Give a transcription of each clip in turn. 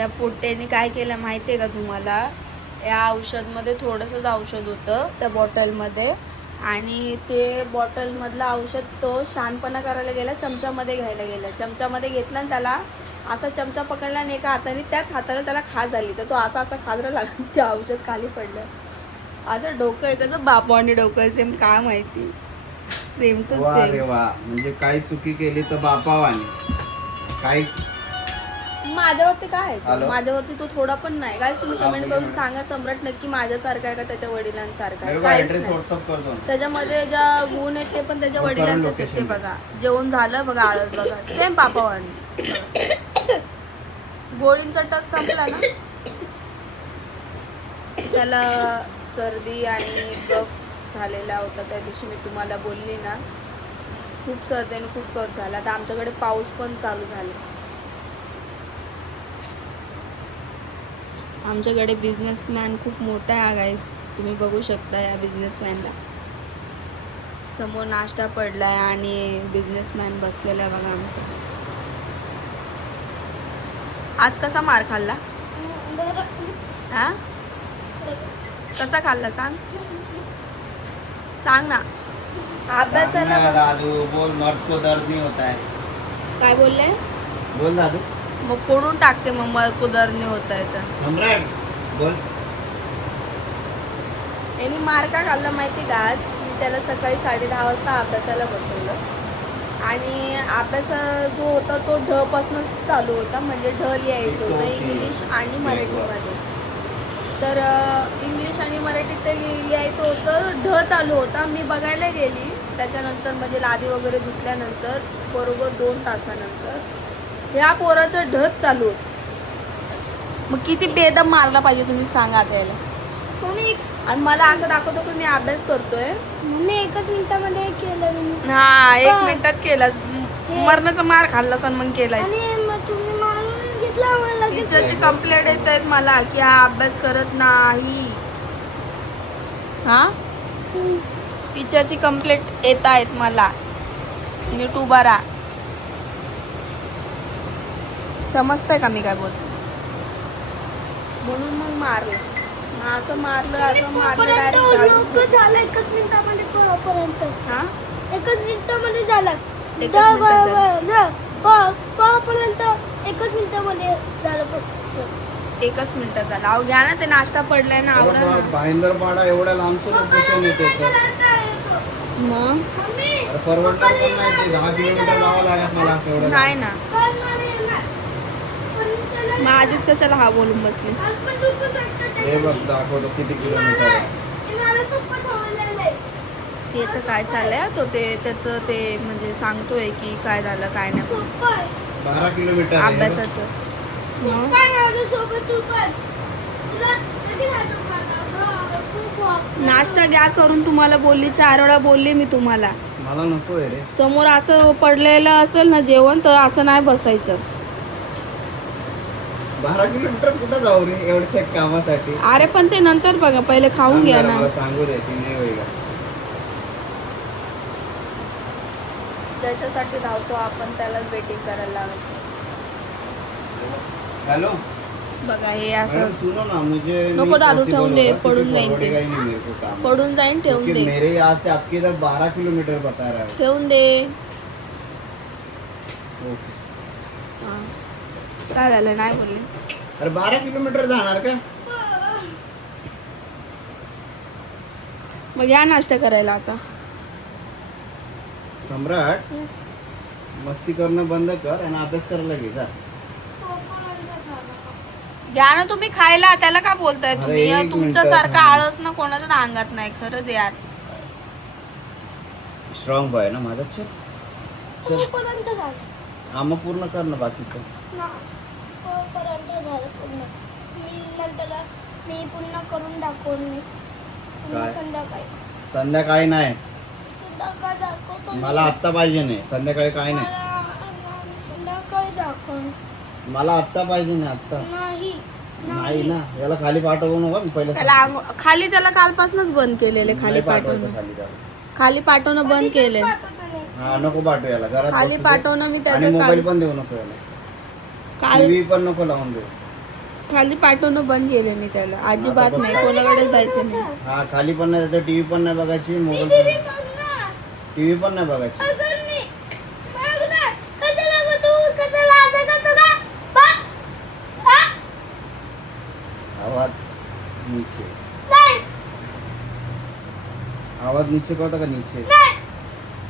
या पोट्याने काय केलं माहिती आहे का तुम्हाला? या औषधमध्ये थोडंसंच औषध होतं त्या बॉटलमध्ये, आणि ते बॉटलमधलं औषध तो शहाणपणा करायला गेला, चमच्यामध्ये घ्यायला गेला. चमच्यामध्ये घेतला आणि त्याला असा चमचा पकडला आणि एका हाताने त्याच हाताला त्याला खाज आली, तर तो असा असा खाजरा लागला, ते औषध खाली पडलं. असं डोकं आहे त्याचं, बापू आणि डोकं सेम, काय माहिती, सेम टू वा रे सेम. वा, म्हणजे काही चुकी केली तर बापावानी काही. माझ्यावरती काय आहे हॅलो? माझ्यावरती तो थोडा पण नाही. काय तुम्ही कमेंट बोलिए करून मॅडम. सांगा, सम्राट नक्की माझ्यासारखा आहे का त्याच्या वडिलांसारखा आहे? मेरे को काहीच ऍड्रेस नाही. व्हाट्सअप कर दो ना. त्याच्यामध्ये ज्या गुण आहेत ते पण त्याच्या हो, करण वडिलांचेच आहेत. ते location बघा, जेवण झालं बघा, आळस बघा, सेम पापावाणी. गोळींचा टक संपला ना, त्याला सर्दी आणि कफ झालेला होता. त्या दिवशी मी तुम्हाला बोलली ना, खूप सर्दी आणि खूप कफ झाला. आता आमच्याकडे पाऊस पण चालू झाला. आमच्याकडे बिझनेसमॅन खूप मोठा आहे गाईस, तुम्ही बघू शकता या बिझनेसमॅनला. समोर नाश्ता पडलाय आणि बिझनेसमॅन बसलेला आहे बघा आमचा. आज कसा मार खाल्ला हा? कसा खाल्ला सांग, सांग ना. अभ्यासाला सांग ना दादू, बोल, मर्द को दर्द नहीं होता है. काय बोलले? बोल दादू. मग फोडून टाकते, मग मला कुदरणे होत आहे तर. सम्राट बोल. यांनी मार का खाल्ला माहिती का? आज मी त्याला सकाळी 10:30 वाजता अभ्यासाला बसवलं, आणि अभ्यास जो होता तो ढ पासूनच चालू होता. म्हणजे ढ लिहायचं होतं इंग्लिश आणि मराठीमध्ये. तर इंग्लिश आणि मराठीत ते लिहायचं होतं, ढ चालू होता. मी बघायला गेली त्याच्यानंतर, म्हणजे लादी वगैरे धुतल्यानंतर बरोबर 2 तासानंतर ह्या पोराचं ढच चालू होतं. मग किती बेदम मारला पाहिजे तुम्ही सांगा त्याला. आणि मला असं दाखवतो की मी अभ्यास करतोय. मी 1 मिनिटामध्ये केलं मी. हा, 1 मिनिटात केलास, मरणाचा मार खाल्लास आणि मग केलास. आणि मग तुम्ही मारून घेतला मला लगेच. टीचरची कंप्लेंट येत आहेत मला की हा अभ्यास करत नाही. हा, टीचरची कंप्लेंट येत आहेत मला. नीट उभा राहा. समजतंय का मी काय बोलते? म्हणून मग मारलं. असं मारलं लवकर झालं 1 मिनिटामध्ये पर्यंत. हा, 1 मिनिटामध्ये झालं. 1 मिनिटात पर्यंत 1 मिनिटामध्ये झालं. 1 मिनिटात झालं. अहो घ्या ना, ते नाश्ता पडलाय ना, आवडा ना. भाईंदर पाडा एवढ्या लांबचं लोकेशन येते तर मग परवडणार पण नाही. ते 10 किलोमीटर जावं लागेल मला तेवढं. नाही ना, मग आधीच कशाला हा बोलून बसले. हे बघ दाखवतो किती किलोमीटर आहे. याचं काय चाललंय तो, ते त्याचं ते म्हणजे सांगतोय की काय झालं काय नाही 12 किलोमीटर आहे. अभ्यासाचं. नाश्ता घ्या करून, तुम्हाला बोलली 4 वेळा बोलली मी तुम्हाला. मला नको आहे रे. समोर असं पडलेलं असेल ना जेवण, तर असं नाही बसायचं. 12 किलोमीटर कुठं जाऊ रे एवढ्या कामासाठी? अरे पण ते नंतर बघा, पहिले खाऊन घ्या ना. मला सांगू दे, ती नाही होईल. ज्याच्यासाठी धावतो आपण त्यालाच वेटिंग करायला लावायचं. हेलो बघा हे मैडम, असं सुनो ना, मुझे नको नहीं दादू, possible ठेवून दे, होगा, पडून क्योंकि जाईन ते. पड़ेगा ही नहीं मेरे को काम. पडून जाईन, ठेवून क्योंकि दे, मेरे यहाँ से आपके इधर 12 किलोमीटर बता रहा है. ठेवून दे. ओके. हा. काय झालं नाही बोलले? अरे 12 किलोमीटर जाणार का? मग या नाश्ता करायला आता. सम्राट, मस्ती करणं बंद कर आणि अभ्यास करायला घे जा. घ्या ना तुम्ही खायला, त्याला का बोलताय अरे, तुम्ही? 1 मिनिट तुमच्यासारखं थांब. आळस ना कोणाच्या अंगात नाही, खरंच यार. स्ट्रॉंग बॉय ना माझा. चल चल, पर्यंत झालं. हा मग पूर्ण कर ना बाकीचं. पर्यंत झालं पूर्ण. मी पूर्ण करून दाखवून मी काय? संध्याकाळी संध्याकाळी नाही, दाखवतो. मला आत्ता पाहिजे. नाही संध्याकाळी काय नाही, संध्याकाळी दाखव. मला आत्ता पाहिजे. नाही आत्ता नाही ना. याला खाली पाठवू नका. मी पहिलं त्याला खाली, त्याला कालपासूनच बंद केलेले खाली नाही पाठवायचं पाठवणं. खाली त्याला. खाली पाठवणं बंद केलंय. हा नको पाठवू याला, घरात खाली बसू दे. पाठवणं मी आणि त्याचं मोबाईल पण देऊ नको याला. काल टीव्ही पण नको लावून देऊ. खाली पाठवणं बंद केले मी त्याला. अजिबात नाही, कोणाकडे जायचं नाही. हा खाली पण नाही त्याचं, टीव्ही पण नाही बघायची, मोबाईल टीव्ही पण बघ ना. टीव्ही पण नाही बघायची. अगर मी बघ ना. कशाला गं तू? कशाला असं करतो का? बघ. हा? आवाज नीचे, नाही. आवाज नीचे कळतो का नीचे? नाही.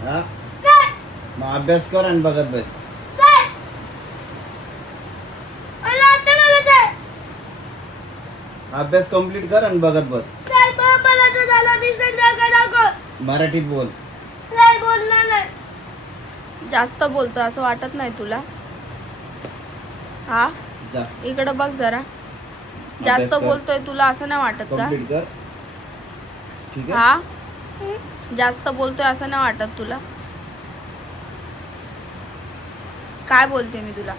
हा नाही. मग अभ्यास कर आणि बघत बस. नाही. मला आता बघायचं आहे. अभ्यास कम्प्लीट कर आणि बघत बस. नाही, बघ, मला तर झालं. मी संध्याकाळी दाखव. मराठीत बोल. नाही बोलणार नाही. जास्त बोलतो असं वाटत नाही तुला? हा जा इकडं बघ जरा. जास्त कर. बोलतोय तुला असं नाही वाटत का? कम्प्लीट कर. ठीक आहे. हा जास्त बोलतोय असं नाही वाटत तुला? काय बोलते मी तुला?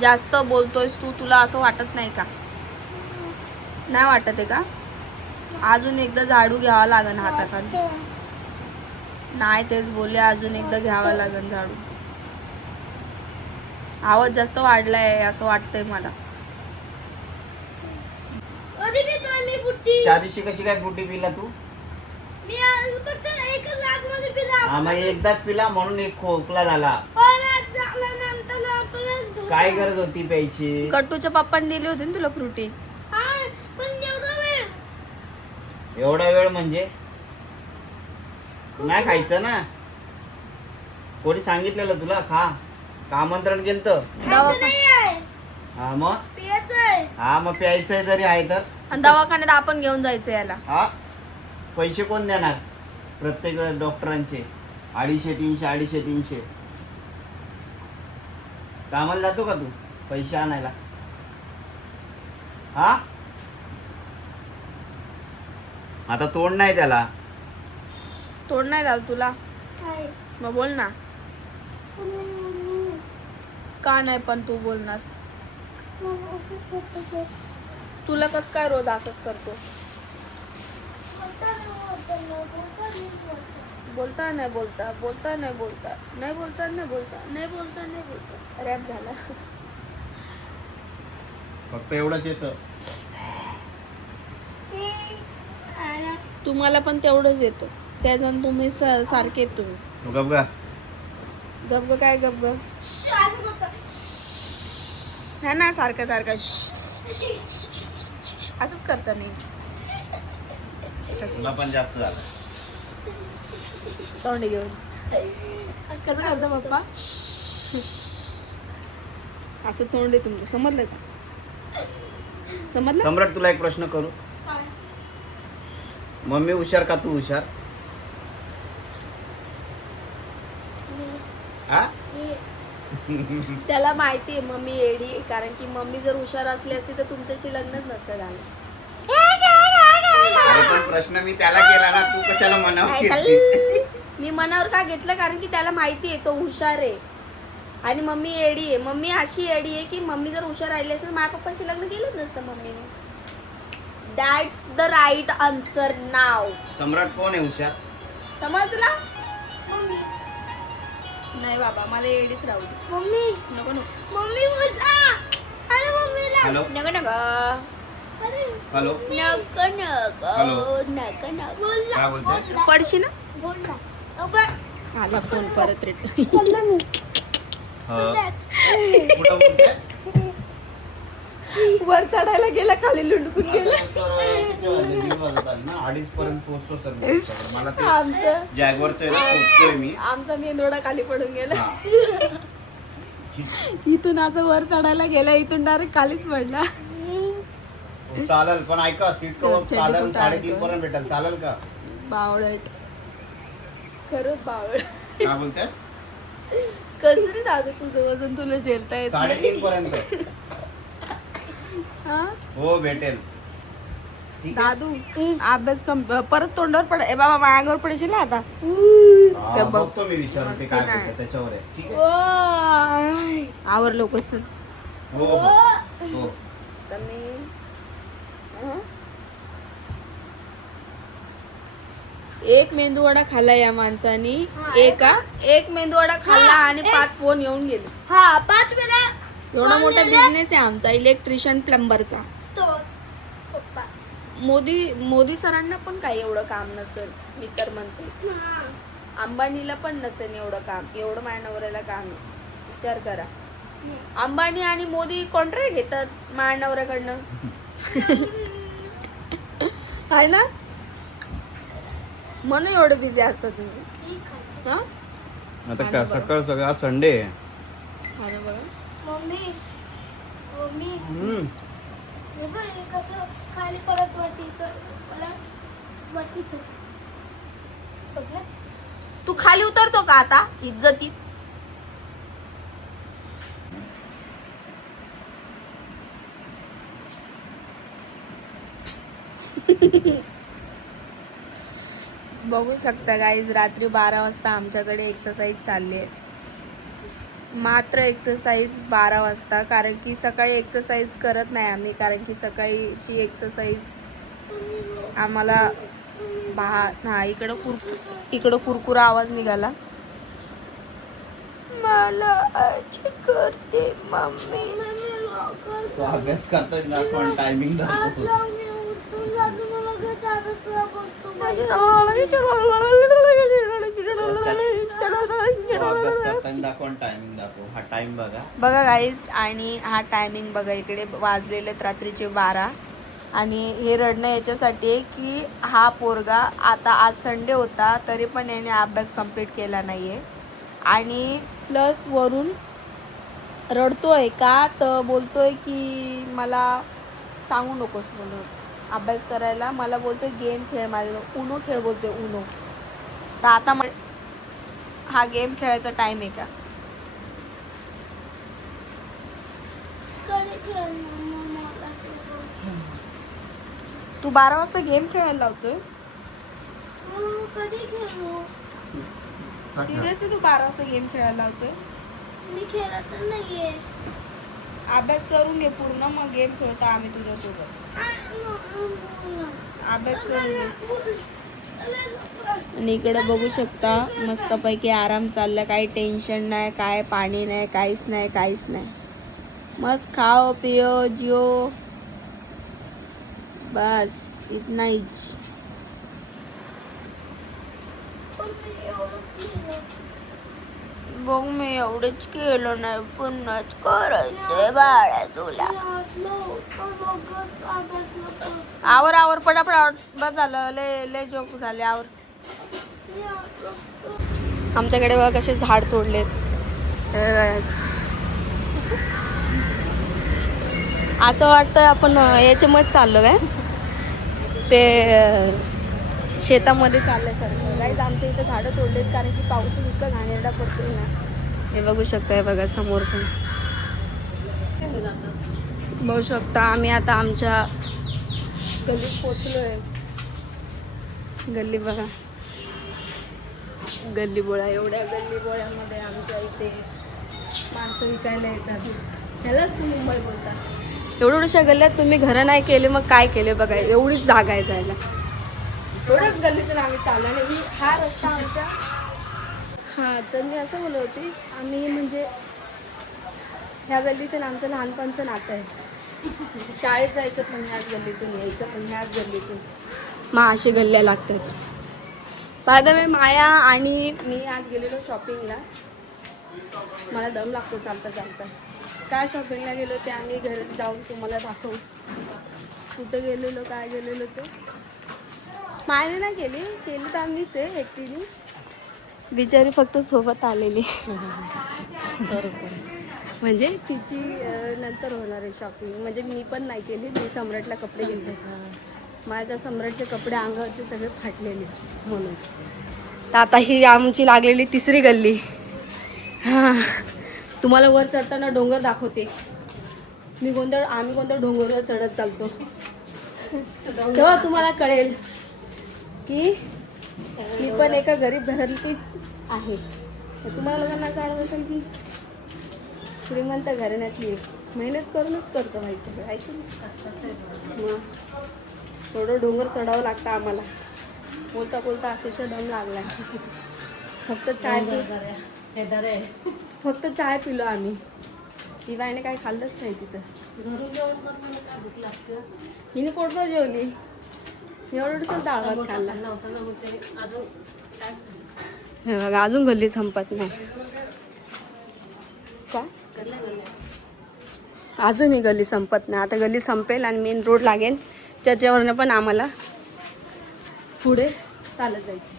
जास्त बोलतोयस तू, तुला असं वाटत नाही का? नाही वाटत आहे का? अजून एकदा झाडू घ्यावा लागेल हाताखाली. नाही तेच बोलले, अजून एकदा घ्यावा लागेल झाडू. आवाज जास्त वाढलाय असं वाटतंय मला. कधी पितोय मी बुट्टी? त्या दिवशी कशी काय फ्रुटी पिला तू? मी आज फक्त एक ग्लास मध्ये पिला. हा मग एकदाच पिला म्हणून एक खोकला झाला. परत झाल्यानंतर आपण धुतो. काय गरज होती प्यायची? कट्टूच्या पप्पाने दिली होती ना तुला फ्रुटी. हा, पण एवढा वेळ. एवढा वेळ म्हणजे नाही खायचं ना. कोणी सांगितलेलं तुला खा? का आमंत्रण केलं? खायचं नाही आहे. हा मग पियाचं आहे. हा मग प्यायचंय जरी आहे तर. आणि दवाखान्यात आपण घेऊन जायचं याला. हा पैसे कोण देणार? प्रत्येक वेळेस डॉक्टरांचे 250, 300, 250, 300. कामाला जातो का तू पैसे आणायला? हा आता तोंड नाही त्याला. तोड नाही झालं तुला? आहे. मग बोल ना. का नाही पण तू बोलणार? तुला कस काय रोज असंच करतो? बोलता नाही बोलता, बोलता नाही बोलता, नाही बोलता नाही बोलता, नाही बोलता नाही बोलता. रॅप झाला. फक्त एवढंच येतं. तुम्हाला पण तेवढंच येतो. त्याच्यानं तुम्ही सारखे आहेत तुम्ही. तू गप गा. गप ग काय गप ग? असं करतो. हा ना सारखं सारखं असंच करता मी. तुला पण जास्त झालं. तोंड घेऊन कसं करता पप्पा? असं तोंड आहे तुमचं, समजलं का? समजलं? सम्राट तुला एक प्रश्न करू? काय? मम्मी हुशार का तू हुशार? हा त्याला माहिती आहे मम्मी येडी आहे, कारण की मम्मी जर हुशार असली असती तर तुमच्याशी लग्नच नसतं झालं. अरे पण प्रश्न मी त्याला केला ना, तू कशाला मनावर घेतली? मी मनावर का घेतलं? कारण की त्याला माहिती आहे तो हुशार आहे आणि मम्मी येडी आहे. मम्मी अशी येडी आहे की मम्मी जर हुशार राहिली असेल माझ्या पप्पाशी लग्न केलंच नसतं मम्मीने. दॅट्स द राईट आन्सर नाव. सम्राट कोण आहे हुशार? समजला? मम्मी. नाही बाबा मला येडीच राहू दे. मम्मी. नको नको मम्मी बोलला. अरे मम्मीला. हॅलो नको नको अरे हॅलो नको नको हॅलो. नको नको. बोलला. काय बोलते? पडशी ना. बोलला. आला फोन परत रेट. बोलला मी. हा. बोललाच. कुठं बोलते? वर चढायला गेला खाली लुंडकून गेला. 2:30 पर्यंत पोहोचतो सर. मला ते आमचं जॅगवरचं आहे ना, शोधतोय मी. आमचा मेंदोडा खाली पडून गेला. हा. इथून असं वर चढायला गेला, इथून डायरेक्ट खालीच पडला. चालेल पण ऐका सीट कवर चड्डी साधारण कुठं 3:30 आहे? पर्यंत भेटेल. चालेल का? बावळट खरं बावळट. काय बोलते? कसं रे दादा तुझं वजन तुला झेलता येत नाही? 3:30 पर्यंत हा? हो भेटेल. ठीक आहे. दादू अभ्यास परत तोंडावर पड ए बाबा माझ्यावर पडशील ना आता. हा, बघ. बघतो मी विचारून ते काय मस्ती बोलते नाही. त्याच्यावर आहे. ठीक आहे. आवर लवकर चल. हो हो हो. तर मी हं? एक मेंदूवडा खाल्ला या माणसानी. एक मेंदूवडा खाल्ला आणि 5 फोन येऊन गेले. हा 5 वेळा एवढा मोठा बिझनेस आहे आमचा इलेक्ट्रिशियन प्लंबरचा. तोच पप्पा. मोदी सरांना पण काही एवढं काम नसेल, मी तर म्हणते. हा. अंबानीला पण नसेल एवढं काम, एवढं माझ्या नवऱ्याला काम आहे. विचार करा, अंबानी आणि मोदी कॉन्ट्रॅक्ट घेतात माझ्या नवऱ्याकडनं. आहे ना, म्हणून एवढं बिझी असता तुम्ही. ठीक आहे. हा आता का सकाळ सकाळ आज संडे आहे. हा ना बघा. मम्मी मम्मी हम्म. हे बघ हे कसं खाली परत वाटी मला वाटीच बघ ना. तू खाली उतरतो का आता इज्जतीत? बघू शकता गाईज, रात्री 12 वाजता आमच्याकडे एक्सरसाइज चालली आहे. मात्र एक्सरसाइज 12 वाजता, कारण की सकाळी एक्सरसाइज करत नाही आम्ही, कारण की सकाळीची एक्सरसाइज आम्हाला हा इकडं कुरकुरा आवाज निघाला. मला आजी करते मम्मी. मम्मी लवकर तो अभ्यास करतोय ना, पण टायमिंग आज दाखवतो. जाऊन मी उठून जातो मला घरचा अभ्यासाला बसतो बाई. तो अभ्यास करताना दाखव, टायमिंग दाखव. हा टाइम बघा. बघा गाईज, आणि हा टायमिंग बघा, इकडे वाजलेले रात्रीचे 12. आणि हे रडणं याच्यासाठी आहे की हा पोरगा आता आज संडे होता तरी पण याने अभ्यास कंप्लीट केला नाही आहे, आणि प्लस वरून रडतोय का, तर बोलतोय की मला सांगू नकोस म्हणून अभ्यास करायला. मला बोलतोय गेम खेळ, माझ्या उनो खेळ बोलतोय, उनो. तर आता हा गेम खेळायचा टाइम आहे का? कधी खेळणार मग मला सोबत? तू 12 वाजता गेम खेळायला लावतोय? कधी खेळू? सिरियसली तू 12 वाजता गेम खेळायला लावतोय? मी खेळत नाहीये. अभ्यास करून घे पूर्ण, मग गेम खेळतो आम्ही तुझ्यासोबत. अभ्यास करून घे. आणि इकडे बघू शकता मस्तपैकी आराम चालला, काही टेन्शन नाही, काय पाणी नाही, काहीच नाही. मस्त खाओ पिओ जिओ, बस इतना हीच. बघ मी एवढंच केलं नाही, पुन्हाच करायचंय बाळा तुला. आवर पटापट, बस झालं, लय जोक झाले, आवर. आमच्याकडे बघा कसे झाड तोडलेत. असं वाटतं आपण याच्यामध्ये चाललो काय, ते शेतामध्ये चालल्यासारखं. काहीच आमच्या इथं झाडं तोडलेत, कारण की पाऊस इतकं घाणेरडा पडतोय ना. हे बघू शकता, हे बघा समोर पण बघू शकता. आम्ही आता आमच्या गल्लीत पोचलोय. गल्ली बघा, गल्लीबोळा. एवढ्या गल्लीबोळ्यामध्ये आमच्या इथे माणसं विकायला येतात. ह्यालाच मुंबई बोलतात. एवढ्याशा गल्ल्यात तुम्ही घरं नाही केले, मग काय केले बघा. एवढीच जागा आहे जायला. एवढ्याच गल्लीतून आम्ही चाललो, आणि हा रस्ता आमच्या. हां, तर मी असं बोलत होती, आम्ही म्हणजे ह्या गल्लीचं आमचं लहानपणचं नातं आहे. शाळेत जायचं पण ह्याच गल्लीतून, यायचं पण ह्याच गल्लीतून. मग अशी गल्ल्या लागतात. बाय द वे, माया आणि मी आज गेलेलो शॉपिंगला. मला दम लागतो चालता चालता. काय शॉपिंगला गेलो ते आम्ही घरात जाऊन तुम्हाला दाखवूच. कुठं गेलेलो, काय गेलेलो ते मायने नाही केली तर आम्हीच आहे एकटीने. बिचारी फक्त सोबत आलेली. म्हणजे तिची नंतर होणार आहे शॉपिंग. म्हणजे मी पण नाही केली, मी सम्राटला कपडे घेतले. माझ्या सम्राटचे कपडे अंगावरचे सगळे फाटलेले म्हणून. तर आता ही आमची लागलेली तिसरी गल्ली. हां, तुम्हाला वर चढताना डोंगर दाखवते. आम्ही कोणत्या डोंगरवर चढत चालतो, तेव्हा तुम्हाला कळेल की मी पण एका गरीब घरातलीच आहे. तुम्हाला लोकांना जाणवत असेल की श्रीमंत घराण्यातली मेहनत करूनच करतो भाई सगळं. ऐकून मग थोडं डोंगर चढावं लागतं आम्हाला. बोलता बोलता अक्षरशः दम लागला. फक्त चाय पिलो आम्ही. ही बाईने काय खाल्लंच नाही तिथं. घरून जेवण करताना काय भूक लागते. हिने पोटभर जेवली. एवढंच डाळ भात खाल्ला. नव्हता ना मग ते अजून काय हे बघा अजून गल्ली संपत नाही का अजूनही गल्ली संपत नाही. आता गल्ली संपेल आणि मेन रोड लागेल त्याच्यावरनं पण आम्हाला पुढे चालत जायचं.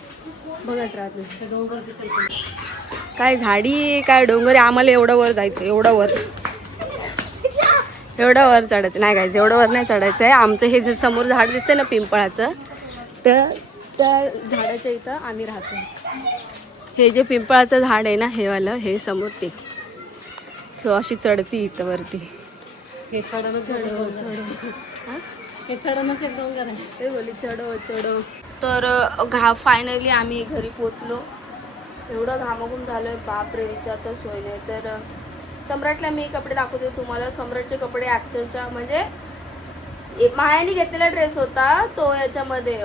बघत राहत नाही डोंगर दिसेल काय झाडी काय डोंगर आहे. आम्हाला एवढं वर जायचं. एवढं वर चढायचं नाही गायचं. एवढं वर नाही चढायचं आहे. आमचं हे जे समोर झाड दिसते ना पिंपळाचं तर त्या झाडाच्या इथं आम्ही राहतो. हे जे पिंपळाचं झाड आहे ना हे वालं हे समोर ते सो अशी चढती इथं वरती. हे चढणच हे चढणच एक डोंगर आहे. ते बोली चढव. तर फायनली आम्ही घरी पोचलो. एवढं घामाघूम झालं बापरे विचारता सोय नाही. तर सम्राटला मी कपडे दाखवते तुम्हाला. सम्राटचे कपडे ॲक्च्युअलच्या म्हणजे मायाने घेतलेला ड्रेस होता तो याच्यामध्ये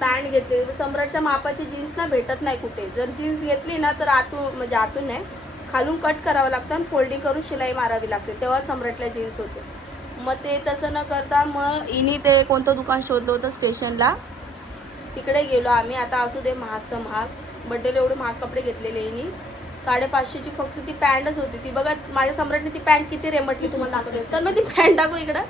पॅन्ट घेतली. सम्राटच्या मापाची जीन्स ना भेटत नाही कुठे. जर जीन्स घेतली ना तर आतून म्हणजे आतून नाही खालून कट करावं लागतं आणि फोल्डिंग करून शिलाई मारावी लागते तेव्हा सम्राटला जीन्स होते. मग ते तसं न करता मग इनी ते कोणतं दुकान शोधलं होतं स्टेशनला तिकडे गेलो आम्ही. आता असू दे महाग तर महाग. बड्डेला एवढे महाग कपडे घेतलेले इनी 550ची फक्त ती पॅन्टच होती. ती बघा माझ्या सम्राटने ती पॅन्ट किती रेमटली तुम्हाला दाखवते. तर मग ती पॅन्ट टाकू इकडं.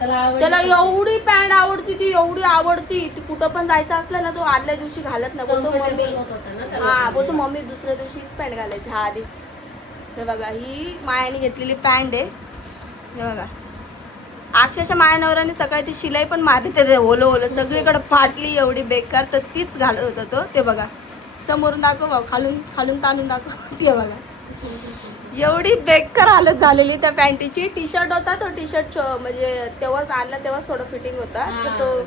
त्याला एवढी पॅन्ट आवडती ती एवढी आवडती ती कुठं पण जायचं असलं ना तो आदल्या दिवशी घालत नाही. बोलतो मम्मी बोलतो मम्मी दुसऱ्या दिवशीच पॅन्ट घालायची. हा आधी हे बघा ही मायाने घेतलेली पॅन्ट आहे. हे बघा अक्षरशः माया नवऱ्याने सकाळी ती शिलाई पण मारली ते ओलं सगळीकडे फाटली एवढी बेकार. तर तीच घालत होता तो. ते बघा समोरून दाखव खालून ताणून दाखव. ते बघा एवढी बेकार हालत झालेली त्या पॅन्टीची. टी शर्ट होता तो टी शर्ट म्हणजे तेव्हाच आणला तेव्हाच थोडं फिटिंग होता. तर तो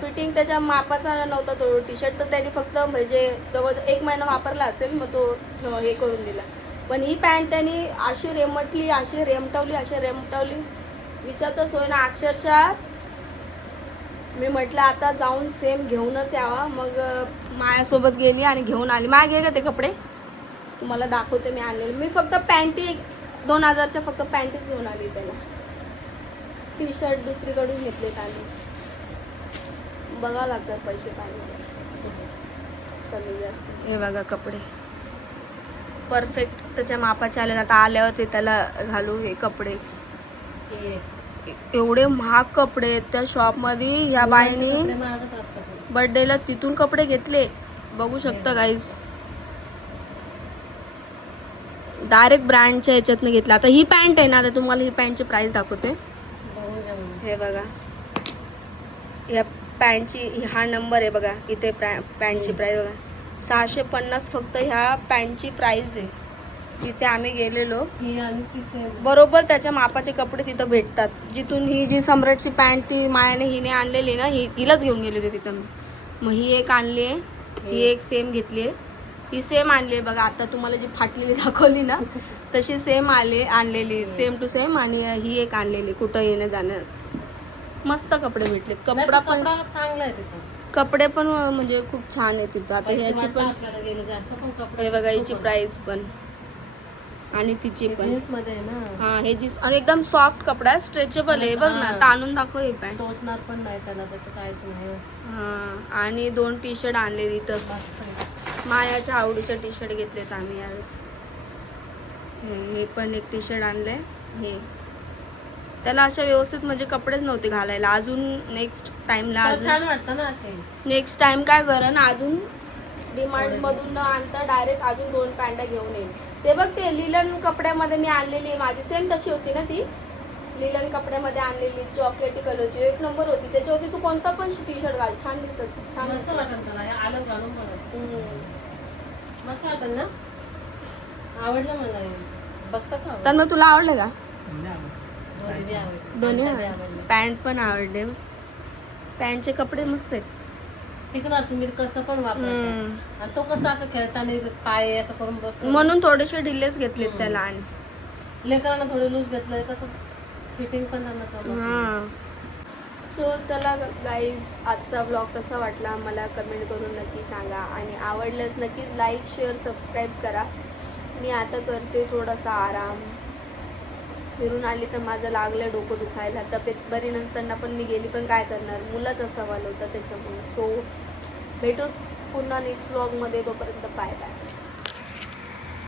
फिटिंग त्याच्या मापाचा नव्हता तो टी शर्ट. तर त्याने फक्त म्हणजे जवळजवळ 1 महिना वापरला असेल मग तो हे करून दिला. पण ही पॅन्ट त्यांनी अशी रेमटली अशी रेमटवली विचारतच होय ना. अक्षरशः मी म्हटलं आता जाऊन सेम घेऊनच यावा. मग मायासोबत गेली आणि घेऊन आली. मागे घे का ते कपडे तुम्हाला दाखवते मी आणलेले. मी फक्त पॅन्टी 2000च्या फक्त पॅन्टीच घेऊन आली. त्याला टी शर्ट दुसरीकडून घेतलेत आम्ही. बघावं लागतात पैसे पाहिजे कमी जास्त. हे बघा कपडे परफेक्ट त्याच्या मापाचे आले. आता आल्यावर ते त्याला घालू हे कपडे. एवढे महाग कपडे आहेत त्या शॉपमध्ये. ह्या बाईनी बर्थडेला तिथून कपडे घेतले. बघू शकता गाईज डायरेक्ट ब्रँडच्या ह्याच्यातनं घेतला. आता ही पॅन्ट आहे ना आता तुम्हाला ही पॅन्टची प्राइस दाखवते. हे बघा या पॅन्टची हा नंबर आहे बघा इथे पॅन्टची प्राइस बघा 650 फक्त ह्या पॅन्टची प्राइस आहे. तिथे आम्ही गेलेलो बरोबर त्याच्या मापाचे कपडे तिथं भेटतात. जिथून ही जी सम्राटची पॅन्ट ती मायाने हिने आणलेली ना हिलाच घेऊन गेले होते तिथं. मग ही एक आणली आहे ही एक सेम घेतली आहे. ही सेम आणली आहे बघा आता तुम्हाला जी फाटलेली दाखवली ना तशी सेम आणलेली सेम टू सेम. आणि ही एक आणलेली कुठं येणं जाणं मस्त कपडे भेटले. कपडा पण चांगला आहे तिथं. कपडे पण म्हणजे खूप छान आहे तिथं. आता ह्याची पण हे बघा हिची प्राइस पण आणि तिची पण हा हे जीन्स आणि एकदम सॉफ्ट कपडा स्ट्रेचेबल आहे. बघ ना ताणून दाखव हे पॅन्ट टोचणार पण नाही त्याला तसं काहीच नाही. हा आणि 2 टी शर्ट आणले इथं. मायाच्या आवडीचे टी शर्ट घेतलेत आम्ही यावेळेस. हे पण एक टी शर्ट आणलंय. हे त्याला अशा व्यवस्थित म्हणजे कपडेच नव्हते घालायला. अजून नेक्स्ट टाइमला छान वाटतं ना असे. नेक्स्ट टाइम काय करा ना अजून डिमार्ट मधून न आणता डायरेक्ट अजून 2 पॅन्टा घेऊन येईल. ते बघ ते लिलन कपड्यामध्ये मी आणलेली माझी सेम तशी होती ना ती लिलन कपड्यामध्ये आणलेली चॉकलेटी कलरची एक नंबर होती. त्याच्यावरती तू कोणता पण टी शर्ट घाल छान दिसत छान मस्त वाटत मला आलं घालून मस्त वाटत ना. आवडलं मला बघताच. तर मग तुला आवडलं का दोन्ही आवडलं. पॅन्ट पण आवडले. पॅन्टचे कपडे मस्त आहेत. ठीक ना तुम्ही कसं पण वापरा. आणि तो कसं असं खेळताना पाय असं करून बसतो म्हणून थोडेसे ढिलेच घेतलेत त्याला. आणि लेकरांना थोडे लूज घेतलंय कसं फिटिंग पण त्यांना. सो चला गाईज आजचा ब्लॉग कसा वाटला मला कमेंट करून नक्की सांगा. आणि आवडल्यास नक्कीच लाईक शेअर सबस्क्राईब करा. मी आता करते थोडासा आराम फिरून आली तर माझं लागलं डोकं दुखायला. तब्येत बरी नसताना पण मी गेली, पण काय करणार, मुलाचा सवाल होता त्याच्यामुळे. सो भेटू पुन्हा नेक्स्ट व्लॉगमध्ये. तोपर्यंत बाय बाय.